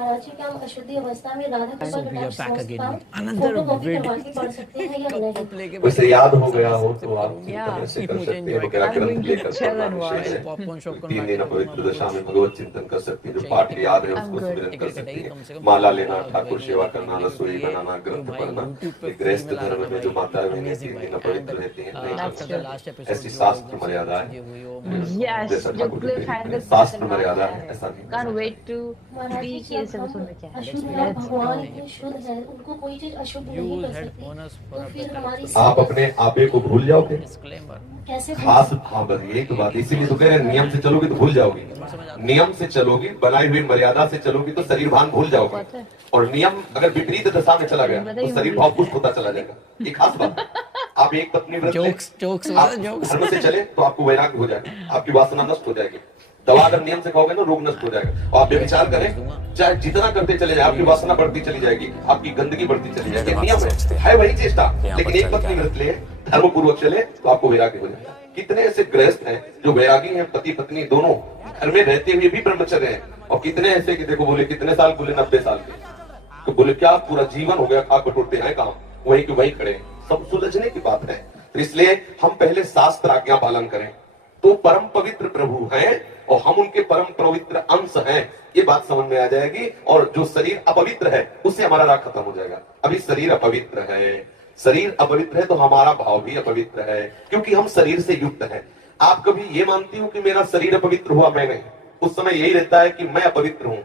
महाराज जी, क्या हम अशुद्धि अवस्था में राधा के So पर we are कटाक्ष back समस्त again काम with another फोटोकॉपी vid. करवा के पढ़ सकते हैं या नहीं? कप लेके वैसे बैठे याद हैं, हो गया हो सबसे तो आप करूंगा चिंतन ऐसे कर मुझे सकते हैं, एंजॉय वगैरह करना ग्रंथ है। लेकर पढ़ना विषय शायद है। पॉपकॉर्न शॉपकॉर्न 3 ला के दिन रखूंगा पवित्र दशा में कुछ भगवत चिंतन कर सकते हैं। जो चाहिए पाठ टिकट याद है वगैरह उसको सुमिरन कर टिकट सकते कटेगी हैं। कम से कम माला 15 लेना, रुपए ठाकुर की सेवा देखने करना, के लिए, रसोई क्योंकि ये बनाना, जो ग्रंथ भाई पढ़ना। यूट्यूब पे ये फ्री गृहस्थ में ला रहा धर्म ना में जो भाई, माता बहनें अमेजिंग 3 भाई। दिन एंड पवित्र रहती हैं, नहीं आफ्टर द करना लास्ट चाहिए। एपिसोड ऐसी जो शास्त्र एकदम से मर्यादा है, चीजें हुई वो Yes, जैसा जो ठाकुर जी क्लिफ प्रेरित हैंगर करें। पे शास्त्र करवा मर्यादा दिया है, है। ऐसा नहीं Can't करना wait to Maharaj ji, speak जब ये सब हम सुनना चाहिए। अशुद्ध और Let's भगवान go. ही शुद्ध है, उनको कोई चीज अशुद्ध नहीं यूज कर सकती, हेडफोन्स तो फॉर फिर बेटर हमारी आप सेवा अपने आपे को भूल जाओगे। डिस्क्लेमर। कैसे भूल खास हाँ बस यही तो बात, इसीलिए तो कह रहे हैं नियम से चलोगे तो भूल जाओगे। नियम से चलोगी, बनाई हुई मर्यादा से चलोगी तो शरीर भान भूल जाओगे। और नियम अगर विपरीत दशा में चला गया तो शरीर भाव पुष्ट होता चला जाएगा। ये खास बात है। आप एक पत्नी व्रत लें, जोक्स आप धर्म से चले तो आपको वैराग्य हो जाएगा, आपकी वासना नष्ट हो जाएगी। दवा अगर नियम से खाओगे ना रोग नष्ट हो जाएगा। और आप व्यभिचार करें, चाहे जितना करते चले जाए, आपकी वासना बढ़ती चली जाएगी, आपकी गंदगी बढ़ती चली जाएगी। नियम है वही चेष्टा, लेकिन एक पत्नी व्रत ले, धर्म पूर्वक चले तो आपको वैराग्य हो जाएगा। कितने ऐसे गृहस्थ हैं जो वैरागी हैं, पति पत्नी दोनों घर में रहते हुए भी ब्रह्मचर्य हैं, और कितने ऐसे कि देखो बोले कितने साल, बोले 90 साल के, तो बोले क्या पूरा जीवन हो गया, खाक बटोरते हैं काम, वही के वही खड़े। सब सुलझने की बात है। तो इसलिए हम पहले शास्त्र आज्ञा पालन करें तो परम पवित्र प्रभु हैं और हम उनके परम पवित्र अंश हैं, ये बात समझ में आ जाएगी। और जो शरीर अपवित्र है उससे हमारा राग खत्म हो जाएगा। अभी शरीर अपवित्र है, शरीर अपवित्र है तो हमारा भाव भी अपवित्र है, क्योंकि हम शरीर से युक्त हैं। आप कभी ये मानती हो कि मेरा शरीर अपवित्र हुआ? मैं नहीं। उस समय यही रहता है कि मैं अपवित्र हूं,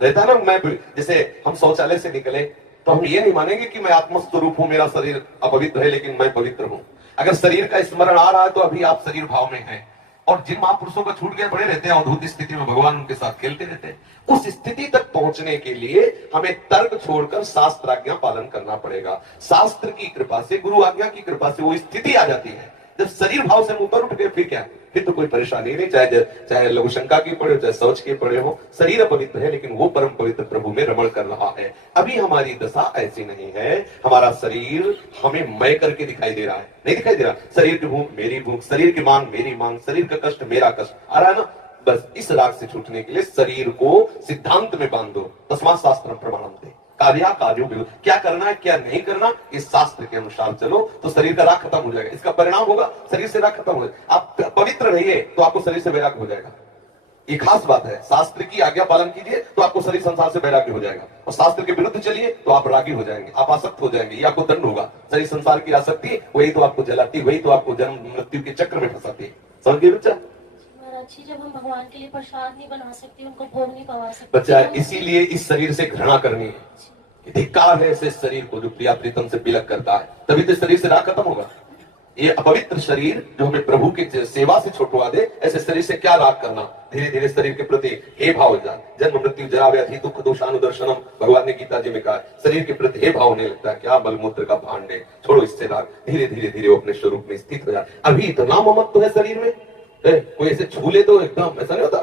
रहता है ना। मैं जैसे हम शौचालय से निकले तो हम ये नहीं मानेंगे कि मैं आत्मस्वरूप हूं, मेरा शरीर अपवित्र है लेकिन मैं पवित्र हूं। अगर शरीर का स्मरण आ रहा है तो अभी आप शरीर भाव में हैं। और जिन महापुरुषों का छूट गए पड़े रहते हैं अद्भुत स्थिति में, भगवान उनके साथ खेलते रहते हैं। उस स्थिति तक पहुंचने के लिए हमें तर्क छोड़कर शास्त्र आज्ञा पालन करना पड़ेगा। शास्त्र की कृपा से, गुरु आज्ञा की कृपा से वो स्थिति आ जाती है। जब शरीर भाव से ऊपर उठ गए फिर क्या, फिर तो कोई परेशानी नहीं। चाहे लघु शंका की पड़े हो, चाहे शौच के पड़े हो, शरीर अपवित्र है लेकिन वो परम पवित्र प्रभु में रमण कर रहा है। अभी हमारी दशा ऐसी नहीं है। हमारा शरीर हमें मैं करके दिखाई दे रहा है, नहीं दिखाई दे रहा। शरीर की भूख मेरी भूख, शरीर की मांग मेरी मांग, शरीर का कष्ट मेरा कष्ट आ रहा है ना। बस इस राग से छूटने के लिए शरीर को सिद्धांत में बांध दो। तस्मात् शास्त्रम प्रमाणन्ते, कार्यों क्या करना है क्या नहीं करना, इस शास्त्र के अनुसार चलो तो शरीर का राग खत्म हो जाएगा। इसका परिणाम होगा शरीर से राग खत्म हो जाएगा। आप पवित्र रहिए तो आपको शरीर से वैराग्य हो जाएगा। ये खास बात है। शास्त्र की आज्ञा पालन कीजिए तो आपको शरीर संसार से वैराग्य हो जाएगा, और शास्त्र के विरुद्ध चलिए तो आप रागी हो जाएंगे, आप आसक्त हो जाएंगे। ये आपको दंड होगा। शरीर संसार की आसक्ति वही तो आपको जलाती, वही तो आपको जन्म मृत्यु के चक्र में फंसाती है। समझ गए बच्चा? अच्छी, जब हम भगवान के लिए प्रसाद नहीं बना सकते, उनको भोग नहीं पवा सकते बच्चा, इसीलिए इस शरीर से घृणा करनी है। धिक्कार है ऐसे शरीर को जो प्रिया प्रीतम से बिलक करता है, तभी तो शरीर से राग खत्म होगा। ये अपवित्र शरीर जो हमें प्रभु की सेवा से छुटवा दे, ऐसे शरीर से क्या राग करना। धीरे धीरे शरीर के प्रति हे भाव जाए। जन्म मृत्यु जरा व्याधि दुख दोषानुदर्शनम, भगवान ने गीता जी में कहा। शरीर के प्रति हे भाव होने लगता है, क्या मलमूत्र का भांड है, छोड़ो इससे राग। धीरे धीरे धीरे वो अपने स्वरूप में स्थित हो जाए। अभी इतना ममत्व है शरीर में, कोई ऐसे छूले तो एकदम ऐसा नहीं होता।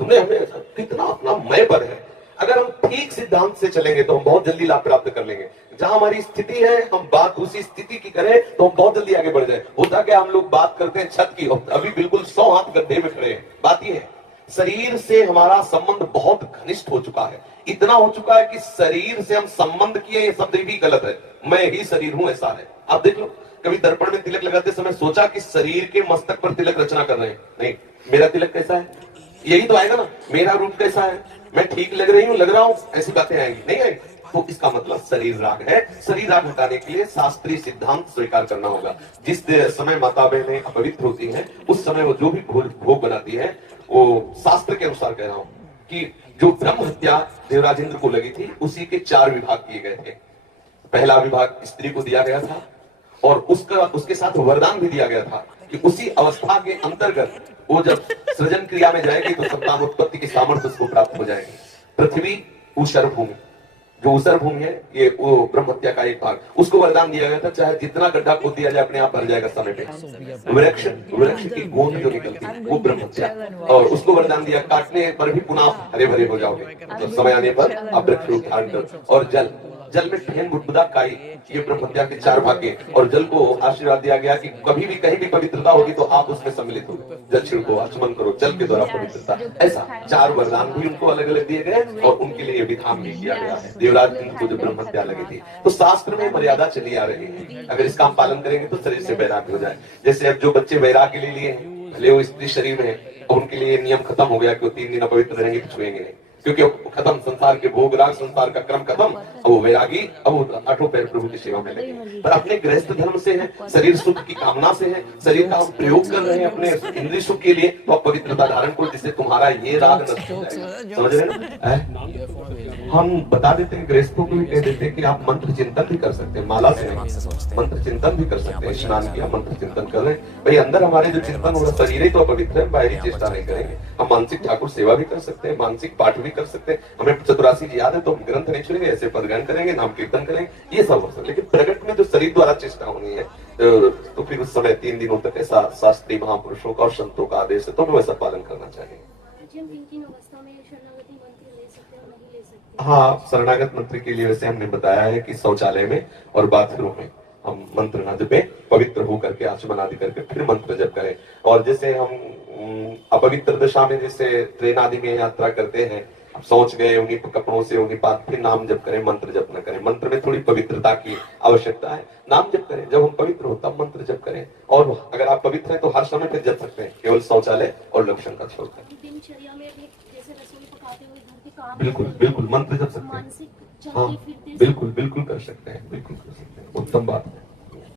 तुमने हमें कितना अपना मैं पर है। अगर हम ठीक सिद्धांत से चलेंगे तो हम बहुत जल्दी लाभ प्राप्त कर लेंगे। जहां हमारी स्थिति है हम बात उसी स्थिति की करें तो हम बहुत जल्दी आगे बढ़ जाए। होता क्या, हम लोग बात करते हैं छत की, अभी बिल्कुल 100 हाथ गड्ढे में खड़े हैं। बात ये है, शरीर से हमारा संबंध बहुत घनिष्ठ हो चुका है। इतना हो चुका है कि शरीर से हम संबंध किए, ये शब्द भी गलत है। मैं ही शरीर हूं ऐसा है। आप देख लो, कभी दर्पण में तिलक लगाते समय सोचा कि शरीर के मस्तक पर तिलक रचना कर रहे हैं? नहीं। मेरा तिलक कैसा है, यही तो आएगा ना। मेरा रूप कैसा है, मैं ठीक लग रही हूँ, लग रहा हूँ, ऐसी बातें आएंगी नहीं आएंगी। तो इसका मतलब शरीर राग है। शरीर राग हटाने के लिए शास्त्रीय सिद्धांत स्वीकार करना होगा। जिस समय माता बहनें अपवित्र होती हैं उस समय वो जो भी भोग बनाती है, वो शास्त्र के अनुसार कह रहा हूं कि जो ब्रह्म हत्या देवराजेंद्र को लगी थी उसी के 4 विभाग किए गए थे। पहला विभाग स्त्री को दिया गया था और उसके साथ वरदान भी दिया गया था कि उसी अवस्था के अंतर्गत वो जब सृजन क्रिया में जाएगी तो संतान उत्पत्ति की सामर्थ्य उसको प्राप्त हो जाएगी। पृथ्वी ऊषर भूमि, जो ऊषर भूमि है ये वो ब्रह्म हत्या का एक भाग, उसको वरदान दिया गया था चाहे जितना गड्ढा खोद दिया जाए अपने आप भर जाएगा समय पे। वृक्ष की गोंद जो निकलती है वो ब्रह्म हत्या, और उसको वरदान दिया काटने पर भी पुनः हरे भरे हो जाओगे, तो समय आने पर आप वृक्ष उद्धारण करो। और जल जल में फेन बुदबुदा काई, ये ब्रह्म हत्या के 4 भाग्य। और जल को आशीर्वाद दिया गया कि कभी भी कहीं भी पवित्रता होगी तो आप उसमें सम्मिलित हो, जल छिड़को, आचमन करो, जल के द्वारा पवित्रता। ऐसा 4 वरदान भी उनको अलग अलग दिए गए और उनके लिए विधान भी किया गया है। देवराज इंद्र को जो ब्रह्म हत्या लगी थी, तो शास्त्र में मर्यादा चली आ रही है। अगर इसका हम पालन करेंगे तो शरीर से वैराग्य हो जाए। जैसे अब जो बच्चे वैराग्य ले लिए हैं, भले वो स्त्री शरीर में है, और उनके लिए नियम खत्म हो गया कि वो 3 दिन अपवित्र रहेंगे, तो छुएंगे नहीं, क्योंकि अब खत्म संसार के भोग राग, संसार का क्रम खत्म। अब वो वैरागी, अब वो 8 पैर प्रभु की सेवा में लगे। पर अपने गृहस्थ धर्म से है, शरीर सुख की कामना से है, शरीर का हम प्रयोग कर रहे हैं अपने इंद्रिय सुख के लिए, तो आप पवित्रता धारण करो, जिससे तुम्हारा ये राग नष्ट हो जाएगा। समझ रहे ना? हम बता देते हैं, गृहस्थों को भी कह देते हैं कि आप मंत्र चिंतन भी कर सकते हैं, माला से नहीं, मंत्र चिंतन भी कर सकते हैं। स्नान किया, मंत्र चिंतन कर रहे हैं, भाई अंदर हमारे जो चिंतन हो रहा है, शरीर ही तो पवित्र है, बाहरी चेष्टा नहीं करेंगे। हम मानसिक ठाकुर सेवा भी कर सकते हैं, मानसिक पाठ भी कर सकते हैं। हमें चतुरासी जी याद है तो हम ग्रंथ नहीं छोड़ेंगे, ऐसे पदगान करेंगे, नाम कीर्तन करेंगे, ये सब हो सकता है। लेकिन प्रकट में जो शरीर द्वारा चेष्टा होनी है, तो फिर उस समय 3 दिनों तक ऐसा शास्त्रीय महापुरुषों का और संतों का आदेश है, तो हमें वैसा पालन करना चाहिए। हाँ, शरणागत मंत्र के लिए वैसे हमने बताया है कि शौचालय में और बाथरूम में हम मंत्र न जपे, पवित्र होकर के आचमन आदि करके फिर मंत्र जप करें। और जैसे हम अपवित्र दशा में जैसे ट्रेन आदि में यात्रा करते हैं, अब सोच गए उन्हीं कपड़ों से उन्हीं बात, फिर नाम जप करें, मंत्र जप न करें। मंत्र में थोड़ी पवित्रता की आवश्यकता है, नाम जप करें। जब हम पवित्र हो तब मंत्र जप करें, और अगर आप पवित्र हैं तो हर समय फिर जप सकते हैं, केवल शौचालय और लक्षण का छोड़कर। दिनचर्या में भी जैसे रसोई पकाते हुए घर के काम, बिल्कुल बिल्कुल मंत्र जप सकते हैं। मानसिक हाँ, बिल्कुल बिल्कुल कर सकते हैं, बिल्कुल कर सकते हैं, उत्तम बात है।